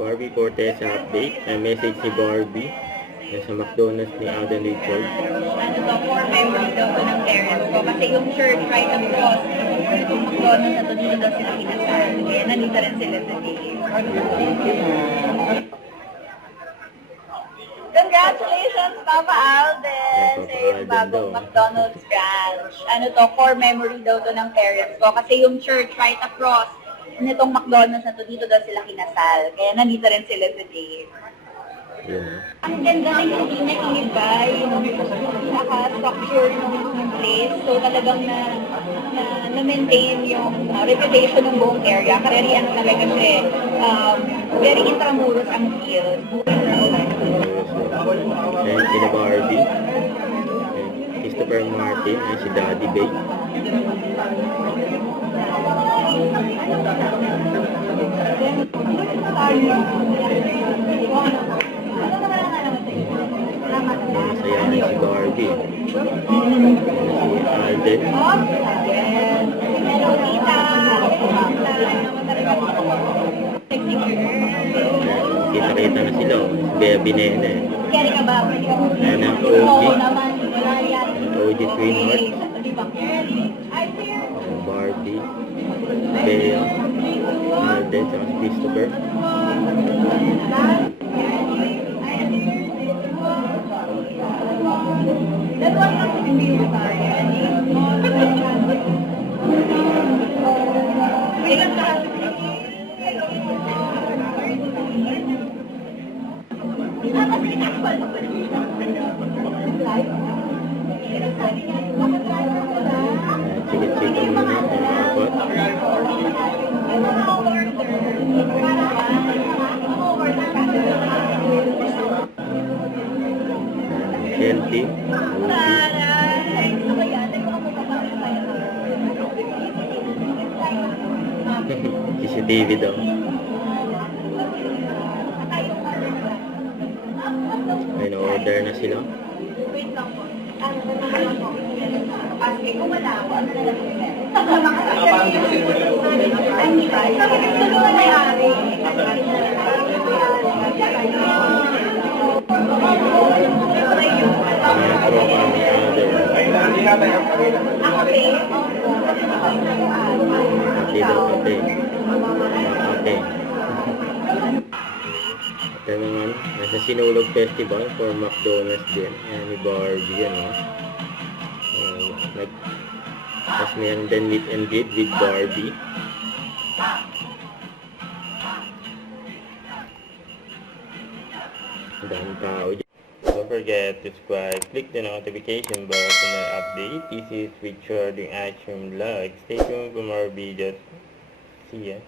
Barbie Cortez update. May message si Barbie sa McDonald's ni Alden Richard. Ano to, for memory daw to ng parents ko. Kasi yung church right across, yung McDonald's na to, dito daw sila kinasal. Kaya nandito rin sila today. Congratulations, Papa Alden! Sa yung bagong McDonald's branch. Ano to, core memory daw to ng parents ko. Kasi yung church right across, nitong McDonald's na to, dito daw sila kinasal. Kaya nandito rin sila today. Yeah. Ang ganda rin yung iniba, yung naka-structure ng place. So talagang na-maintain yung reputation ng buong area. Kararihan talaga siya. Very intramuros ang feel. And sila Barbie. And Christopher Martin and si Daddy Bay. Masaya na si Barbie. Si Alden. Hello, tita! Kita-kita na sila. Si Bea Binene. Kaya ka ba? Ayan ang OG. Oo naman. Wala yan. OG Twin Heart. Barbie. Bea. Alden. Saka si Christopher. That one has to be retired. Chika-chika muna sa apat. Shelty. CCTV daw. May na-order na sila. Wait lang po. Asking kung wala ako, ano na lang tulungan na yari. Mga tropa ni Alden. Pati daw pati. Pati. Ito naman, nasa Sinulog Festival for McDonald's din. Ayan ni Barbie, ano. Tapos meron din meet and greet with Barbie. Ang daming tao dyan. Don't forget to subscribe, click the notification bell for more update. This is Richard, the Action Vlog. Stay tuned for more videos. See ya.